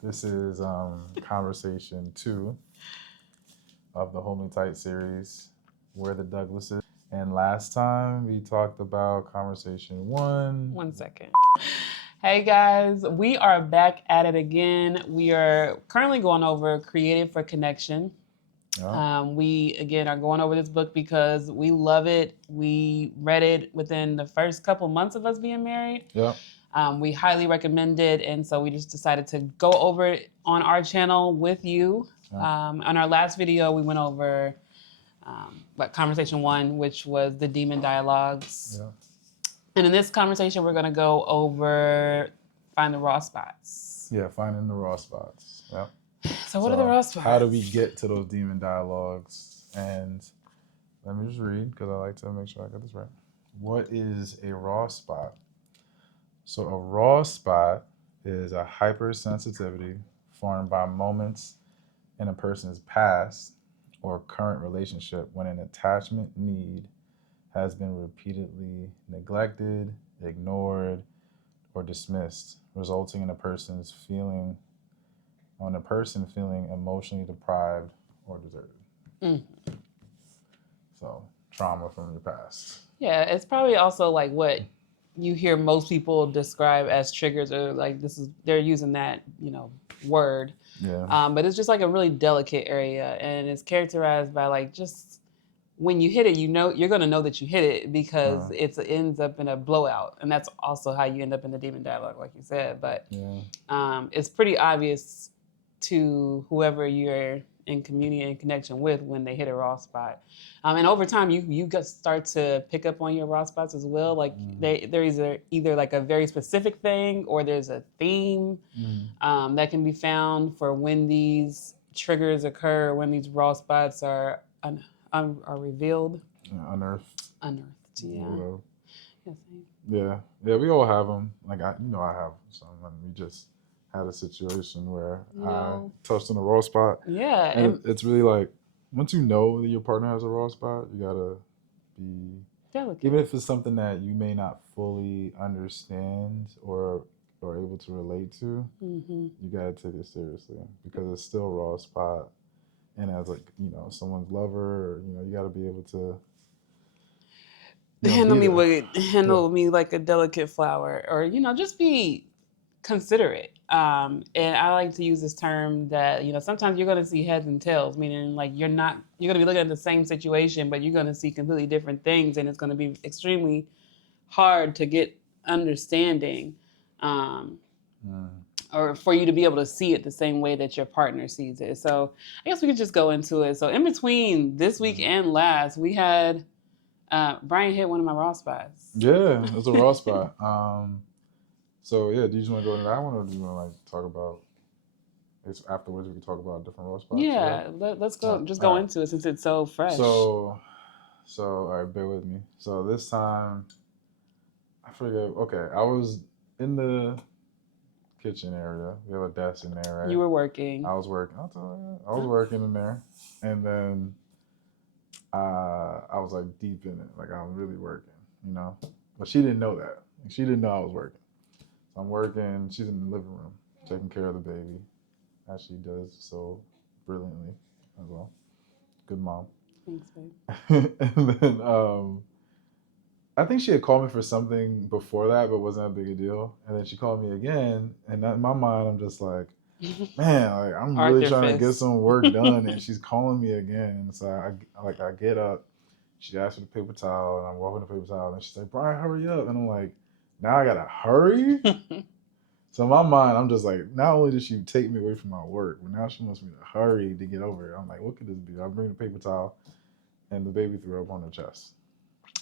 This is conversation 2 of the Hold Me Tight series, Where the Douglases. And last time we talked about conversation 1. 1 second. Hey guys, we are back at it again. We are currently going over Created for Connection. We, again, are going over this book because we love it. We read it within the first couple months of us being married. Yeah. We highly recommend it, and so we just decided to go over it on our channel with you. On our last video, we went over conversation 1, which was the demon dialogues. Yeah. And in this conversation, we're going to go over Find the Raw Spots. Yeah, finding the raw spots. Yeah. So what are the raw spots? How do we get to those demon dialogues? And let me just read, because I like to make sure I get this right. What is a raw spot? So a raw spot is a hypersensitivity formed by moments in a person's past or current relationship when an attachment need has been repeatedly neglected, ignored, or dismissed, resulting in a person feeling emotionally deprived or deserted. Mm-hmm. So trauma from your past. Yeah, it's probably also like what you hear most people describe as triggers, or like they're using that, word. Yeah. But it's just like a really delicate area, and it's characterized by like just when you hit it, you're gonna know that you hit it because it ends up in a blowout, and that's also how you end up in the demon dialogue, like you said. But it's pretty obvious to whoever you're in community and connection with when they hit a raw spot. And over time, you start to pick up on your raw spots as well. Like they're either like a very specific thing, or there's a theme that can be found for when these triggers occur, when these raw spots are revealed. Unearthed. Yeah. Yeah, we all have them. Like I have some, and we just had a situation where I touched on a raw spot. Yeah. And it's really like, once you know that your partner has a raw spot, you gotta be delicate. Even if it's something that you may not fully understand or able to relate to, you gotta take it seriously, because it's still a raw spot. And as someone's lover, you gotta be able to handle me like a delicate flower, or just be considerate. And I like to use this term that sometimes you're going to see heads and tails, meaning like you're going to be looking at the same situation, but you're going to see completely different things, and it's going to be extremely hard to get understanding, or for you to be able to see it the same way that your partner sees it. So I guess we could just go into it. So in between this week and last, we had Brian hit one of my raw spots. Yeah, it's a raw spot. So yeah, do you just want to go into that one, or do you want to talk about it afterwards? We can talk about different raw spots. Yeah, let's go. Just go into it since it's so fresh. So all right, bear with me. So this time, I forget. Okay, I was in the kitchen area. We have a desk in there, right? You were working. I was working. I was working in there, and then I was like deep in it, like I'm really working, But she didn't know that. She didn't know I was working. So I'm working. She's in the living room taking care of the baby, as she does so brilliantly as well. Good mom. Thanks, babe. And then I think she had called me for something before that, but wasn't a big deal. And then she called me again, and in my mind, I'm just like, man, like I'm really trying to get some work done, and she's calling me again. So I get up. She asked for the paper towel, and I'm walking the paper towel, and she's like, Brian, hurry up. And I'm like, now I gotta hurry? So in my mind, I'm just like, not only did she take me away from my work, but now she wants me to hurry to get over it. I'm like, what could this be? I bring the paper towel, and the baby threw up on her chest.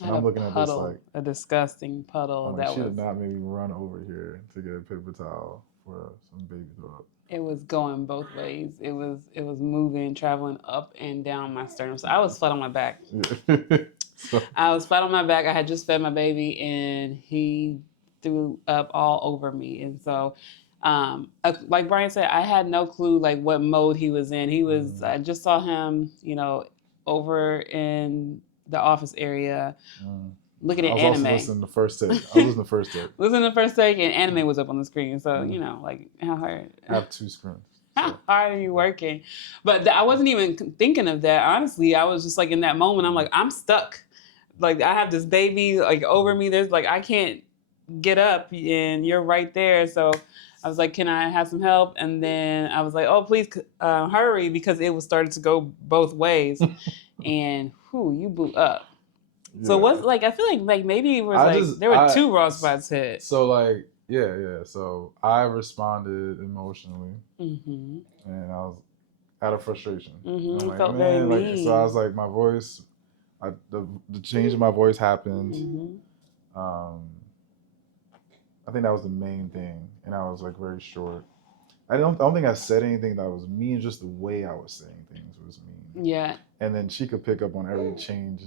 And I'm looking at this like a disgusting puddle. She did not make me run over here to get a paper towel for some baby throw up. It was going both ways. It was moving, traveling up and down my sternum. So I was flat on my back. I was flat on my back. I had just fed my baby, and he threw up all over me. And so, like Brian said, I had no clue like what mode he was in. He was. I just saw him, over in the office area, looking at I was anime. also listening to the first take. I was listening to the first take. Listening to the first take, and anime was up on the screen. So, you know, like, how hard? I have 2 screens. How hard are you working? But I wasn't even thinking of that. Honestly, I was just like, in that moment, I'm like, I'm stuck. Like, I have this baby, like, over me. There's, like, I can't get up, and you're right there. So I was like, can I have some help? And then I was like, oh, please hurry, because it was starting to go both ways. And, you blew up. Yeah. So what's, like, I feel like maybe it was there were 2 raw spots hit. So, like, yeah. So I responded emotionally, and I was out of frustration. I'm like, felt very mean. So I was like, my voice, the change in my voice happened. I think that was the main thing, and I was like very short. I don't think I said anything that was mean. Just the way I was saying things was mean. Yeah. And then she could pick up on every change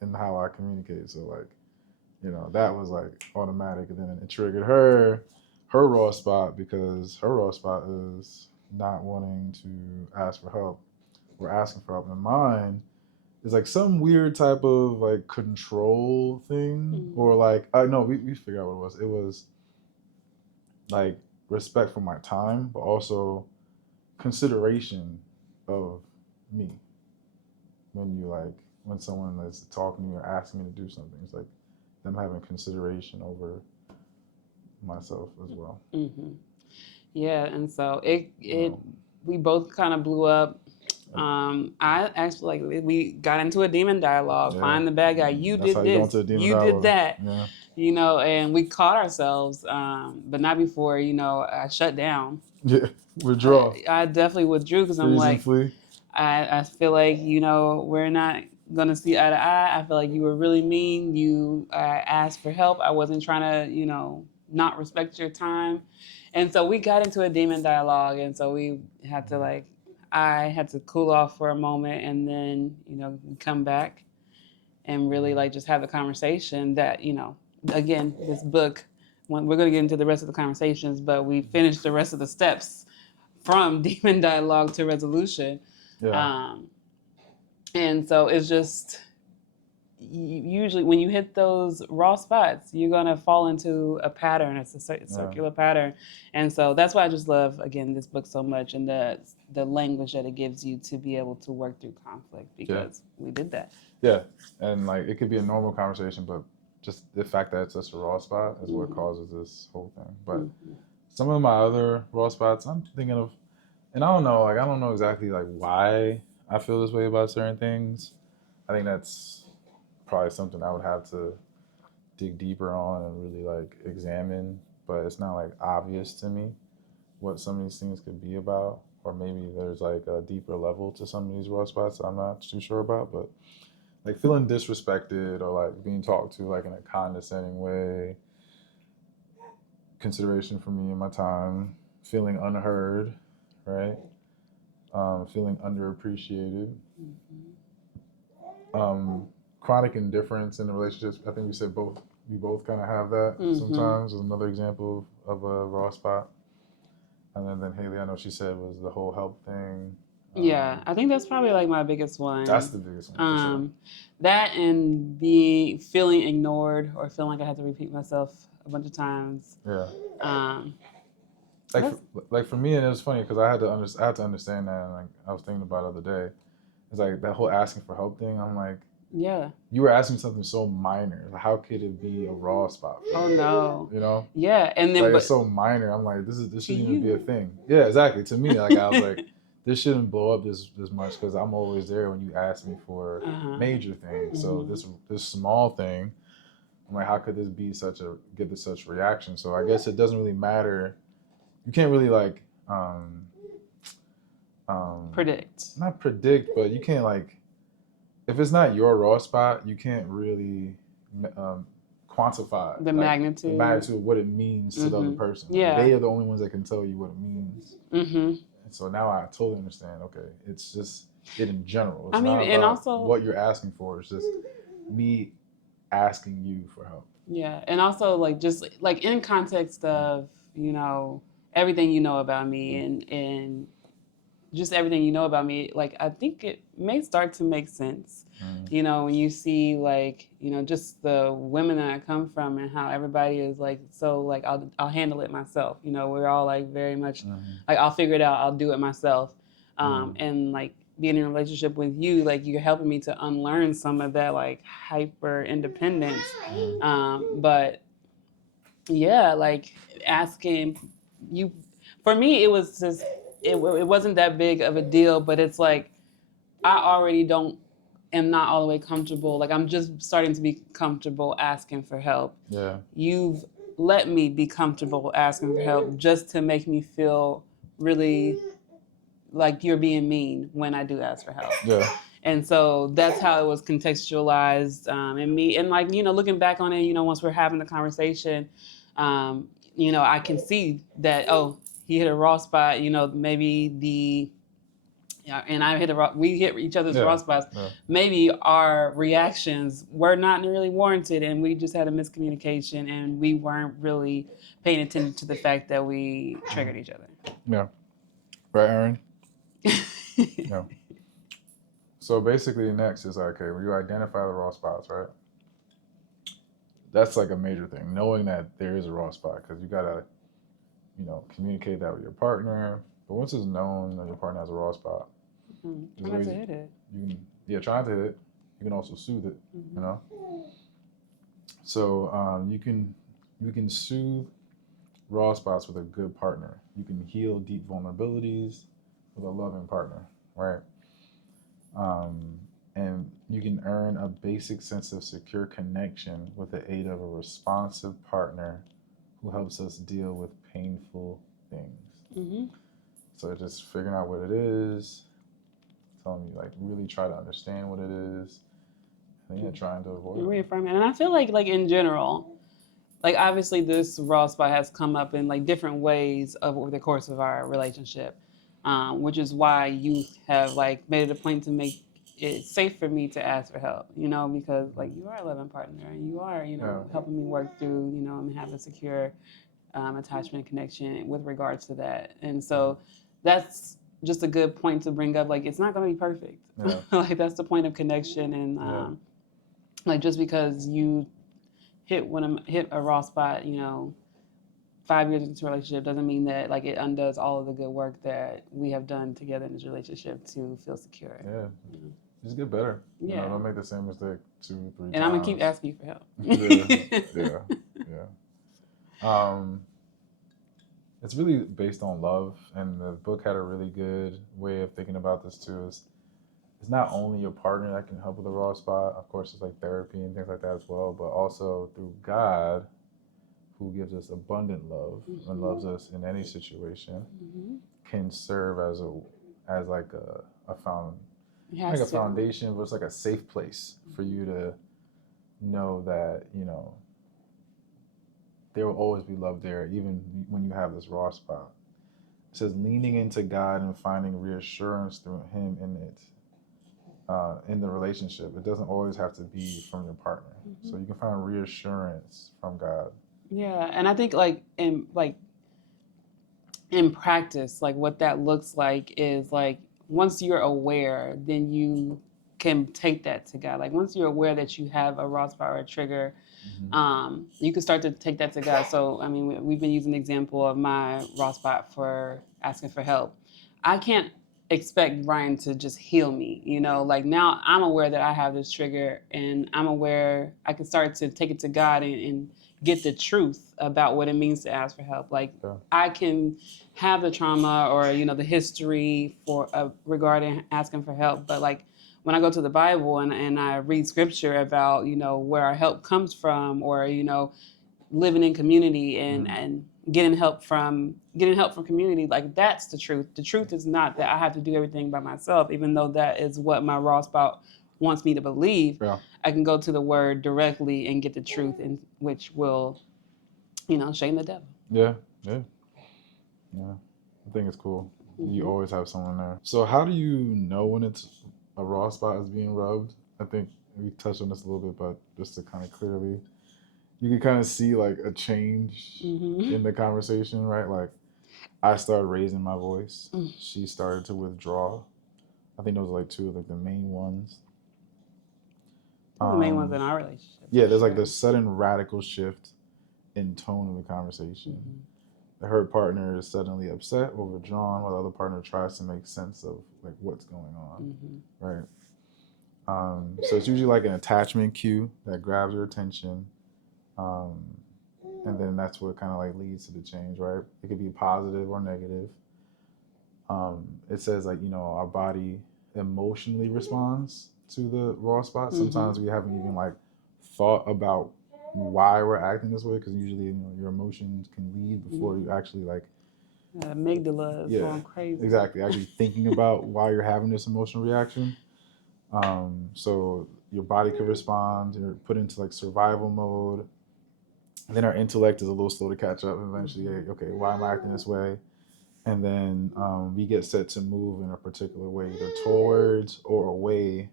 in how I communicate. So, like, you know, that was like automatic, and then it triggered her raw spot, because her raw spot is not wanting to ask for help or asking for help. And mine is like some weird type of like control thing, or like no, we figured out what it was. It was like respect for my time, but also consideration of me. When someone is talking to me or asking me to do something, it's like them having consideration over myself as well. Yeah, and so we both kind of blew up. I actually, like, we got into a demon dialogue. Find the bad guy. You did this. You did that. Yeah. You know, and we caught ourselves, but not before. You know, I shut down. Yeah, withdraw. I definitely withdrew, because I'm like, I feel like, you know, we're not gonna see eye to eye. I feel like you were really mean. You asked for help. I wasn't trying to, you know, not respect your time, and so we got into a demon dialogue, and so we had to I had to cool off for a moment, and then, you know, we come back and really just have the conversation that, you know, again, this book, when we're going to get into the rest of the conversations, but we finished the rest of the steps from demon dialogue to resolution. Yeah. And so it's just, usually when you hit those raw spots, you're going to fall into a pattern. It's a circular pattern. And so that's why I just love, again, this book so much, and the language that it gives you to be able to work through conflict, because we did that. Yeah. And like, it could be a normal conversation, but just the fact that it's just a raw spot is what causes this whole thing. But some of my other raw spots, I'm thinking of, and I don't know exactly like why I feel this way about certain things. I think that's probably something I would have to dig deeper on and really like examine, but it's not like obvious to me what some of these things could be about, or maybe there's like a deeper level to some of these raw spots that I'm not too sure about. But like feeling disrespected, or like being talked to like in a condescending way, consideration for me and my time, feeling unheard, right? Feeling underappreciated. Chronic indifference in the relationships. I think we said we both kind of have that sometimes. Is another example of a raw spot. And then Haley, I know she said, was the whole help thing. Yeah, I think that's probably like my biggest one. That's the biggest one. For sure. That, and feeling ignored, or feeling like I had to repeat myself a bunch of times. Yeah. Like for me, and it was funny because I had to understand that. And like I was thinking about it the other day. It's like that whole asking for help thing. I'm like, yeah, you were asking something so minor. Like, how could it be a raw spot? Oh no. You know? Yeah, and then like, it's so minor. I'm like, this shouldn't even be a thing. Yeah, exactly. To me, like I was like, this shouldn't blow up this much, because I'm always there when you ask me for major things. So this small thing, I'm like, how could this be get such reaction? So I guess it doesn't really matter. You can't really like predict. Not predict, but you can't like, if it's not your raw spot, you can't really quantify the magnitude of what it means to the other person. Yeah. They are the only ones that can tell you what it means. And so now I totally understand. Okay, it's just it in general. It's not about and also what you're asking for. It's just me asking you for help. Yeah, and also like just like in context of, you know, everything you know about me, and just everything you know about me, like I think it may start to make sense. You know, when you see like, you know, just the women that I come from and how everybody is like, so like I'll handle it myself. You know, we're all like very much like I'll figure it out, I'll do it myself. And like being in a relationship with you, like you're helping me to unlearn some of that like hyper independence. But yeah, like asking you, for me, it was just, it wasn't that big of a deal, but it's like, I already am not all the way comfortable. Like I'm just starting to be comfortable asking for help. Yeah. You've let me be comfortable asking for help just to make me feel really like you're being mean when I do ask for help. Yeah. And so that's how it was contextualized in me. And like, you know, looking back on it, you know, once we're having the conversation, you know, I can see that, oh, he hit a raw spot, you know, maybe and I we hit each other's raw spots. Yeah. Maybe our reactions were not really warranted and we just had a miscommunication and we weren't really paying attention to the fact that we triggered each other. Yeah. Right, Aaron? Yeah. So basically next is, okay, when you identify the raw spots, right? That's like a major thing, knowing that there is a raw spot, because you gotta, you know, communicate that with your partner. But once it's known that your partner has a raw spot, trying to hit it. Trying to hit it. You can also soothe it, you know. So you can soothe raw spots with a good partner. You can heal deep vulnerabilities with a loving partner, right? And you can earn a basic sense of secure connection with the aid of a responsive partner who helps us deal with painful things. So just figuring out what it is, telling you like really try to understand what it is, and trying to avoid it. Reaffirming. And I feel like in general, like obviously this raw spot has come up in like different ways over the course of our relationship, which is why you have like made it a point to make it safe for me to ask for help, you know, because like you are a loving partner and you are, you know, helping me work through, you know, and have a secure attachment connection with regards to that. And so that's just a good point to bring up. Like, it's not going to be perfect. Yeah. Like, that's the point of connection. And like, just because you hit a raw spot, you know, 5 years into a relationship doesn't mean that like it undoes all of the good work that we have done together in this relationship to feel secure. Yeah. Mm-hmm. Just get better. Yeah. You know, don't make the same mistake 2, 3 times. And I'm gonna keep asking you for help. Yeah. It's really based on love, and the book had a really good way of thinking about this too. It's not only your partner that can help with a raw spot. Of course, it's like therapy and things like that as well, but also through God, who gives us abundant love and loves us in any situation, can serve as like a foundation, but it's like a safe place for you to know that, you know, there will always be love there, even when you have this raw spot. It says leaning into God and finding reassurance through Him in the relationship. It doesn't always have to be from your partner. So you can find reassurance from God. Yeah, and I think like in practice, like what that looks like is like once you're aware, then you can take that to God. Like once you're aware that you have a raw spot or a trigger, you can start to take that to God. So I mean, we've been using the example of my raw spot for asking for help. I can't expect Brian to just heal me, you know. Like now I'm aware that I have this trigger, and I'm aware I can start to take it to God and get the truth about what it means to ask for help. Like I can have the trauma or, you know, the history for regarding asking for help, but like when I go to the Bible and I read scripture about, you know, where our help comes from, or, you know, living in community and getting help from community, like that's the truth. The truth is not that I have to do everything by myself, even though that is what my raw spot wants me to believe. Yeah. I can go to the word directly and get the truth, in which will, you know, shame the devil. Yeah. I think it's cool. You always have someone there. So how do you know when it's a raw spot is being rubbed? I think we touched on this a little bit, but just to kind of clearly, you can kind of see like a change in the conversation, right? Like I started raising my voice. She started to withdraw. I think those are like two of like the main ones. The main ones in our relationship. Yeah, there's like this sudden radical shift in tone of the conversation. The hurt partner is suddenly upset or withdrawn, while the other partner tries to make sense of like what's going on, right? So it's usually like an attachment cue that grabs your attention, and then that's what kind of like leads to the change, right? It could be positive or negative. It says like, you know, our body emotionally responds to the raw spot. Sometimes we haven't even like thought about why we're acting this way, because usually, you know, your emotions can lead before you actually like amygdala is going crazy. Exactly, actually thinking about why you're having this emotional reaction. So your body could respond, you're put into like survival mode, and then our intellect is a little slow to catch up, and eventually, okay, why am I acting this way? And then we get set to move in a particular way, either towards or away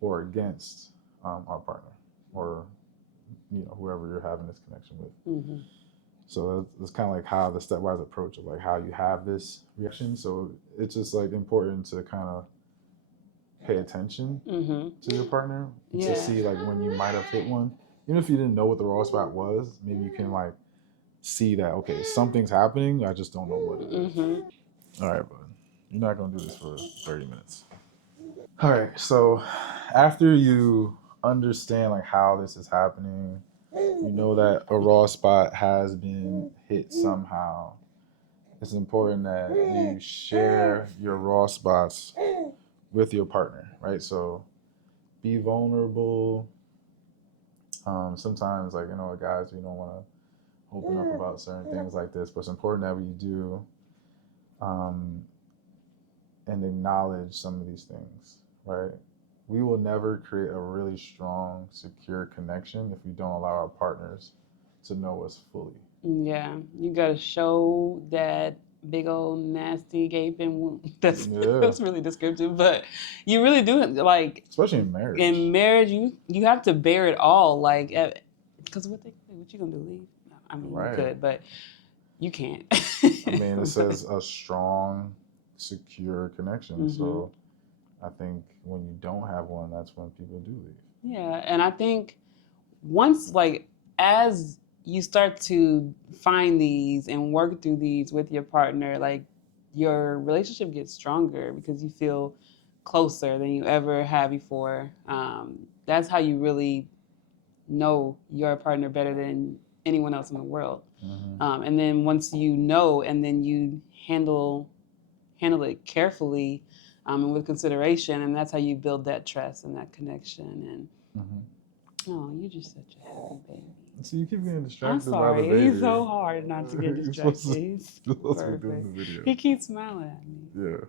or against our partner, or, you know, whoever you're having this connection with. So that's kind of like how the stepwise approach of like how you have this reaction. So it's just like important to kind of pay attention to your partner to see like when you might have hit one. Even if you didn't know what the raw spot was, maybe you can like see that, okay, something's happening, I just don't know what it is. All right, bud, you're not gonna do this for 30 minutes. All right, so after you understand like how this is happening, you know that a raw spot has been hit somehow, it's important that you share your raw spots with your partner, right? So be vulnerable. Sometimes, like, you know, guys, we don't want to open up about certain things like this, but it's important that we do, and acknowledge some of these things, right? We will never create a really strong, secure connection if we don't allow our partners to know us fully. Yeah, you got to show that big old nasty gaping wound. That's really descriptive, but you really do, like, especially in marriage. In marriage, you have to bear it all, like, because what you gonna do, leave? I mean, you could, but you can't. I mean, it says a strong, secure connection. So I think when you don't have one, that's when people do leave. Yeah, and I think once, like, as you start to find these and work through these with your partner, like, your relationship gets stronger because you feel closer than you ever have before. That's how you really know your partner better than anyone else in the world. And then once you know, and then you handle it carefully and with consideration, and that's how you build that trust and that connection. And oh, you're just such a happy baby. So you keep getting distracted. I'm sorry. By the baby. He's so hard not to get distracted. He's perfect. He keeps smiling at me. Yeah.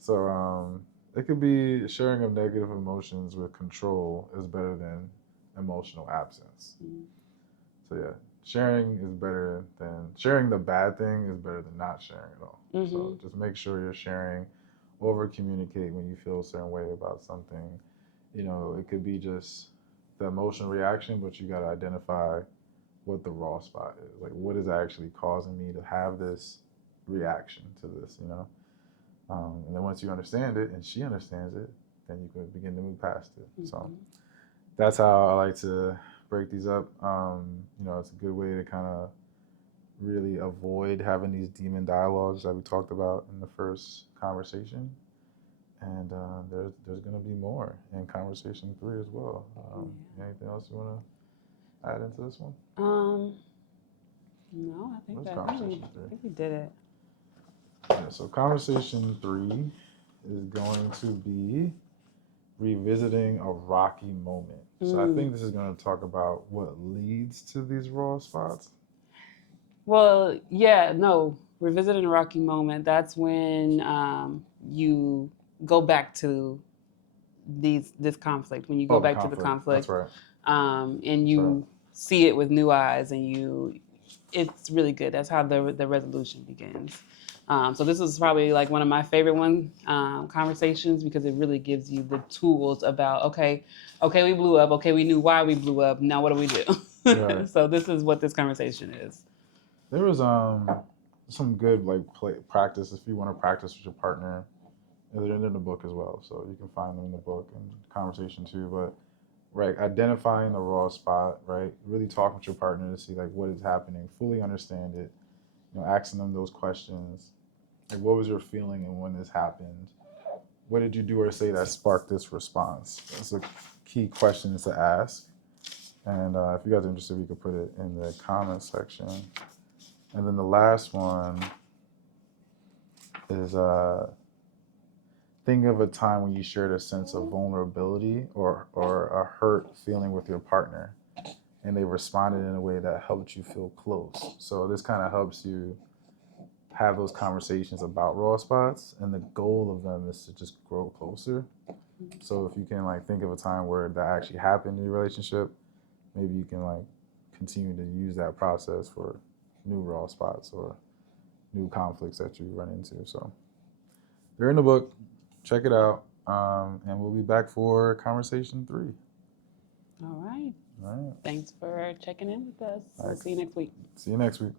So it could be sharing of negative emotions with control is better than emotional absence. So yeah, sharing is better than sharing the bad thing is better than not sharing at all. So just make sure you're sharing. Over communicate when you feel a certain way about something. You know, it could be just the emotional reaction, but you got to identify what the raw spot is. Like, what is actually causing me to have this reaction to this, you know? And then once you understand it and she understands it, then you can begin to move past it. So that's how I like to break these up. You know, it's a good way to kind of really avoid having these demon dialogues that we talked about in the first conversation. And there's going to be more in conversation 3 as well. Anything else you want to add into this one? No, I think we did it. Yeah, so conversation 3 is going to be revisiting a rocky moment. So I think this is going to talk about what leads to these raw spots. Well, yeah, no, revisiting a rocky moment. That's when you go back to this conflict. When you go back to the conflict, that's right. And you see it with new eyes, and it's really good. That's how the resolution begins. So this is probably like one of my favorite conversations, because it really gives you the tools about, okay, we blew up. Okay, we knew why we blew up. Now what do we do? Right. So this is what this conversation is. There was some good like practice if you want to practice with your partner. They're in the book as well, so you can find them in the book and conversation too. But right, identifying the raw spot, right, really talking with your partner to see like what is happening, fully understand it. Asking them those questions, like what was your feeling and when this happened? What did you do or say that sparked this response? That's a key question to ask. And if you guys are interested, we could put it in the comments section. And then the last one is think of a time when you shared a sense of vulnerability or a hurt feeling with your partner, and they responded in a way that helped you feel close. So this kind of helps you have those conversations about raw spots, and the goal of them is to just grow closer. So if you can like think of a time where that actually happened in your relationship, maybe you can like continue to use that process for new raw spots or new conflicts that you run into. So they're in the book. Check it out. And we'll be back for conversation 3. All right. All right. Thanks for checking in with us. All right. We'll see you next week. See you next week.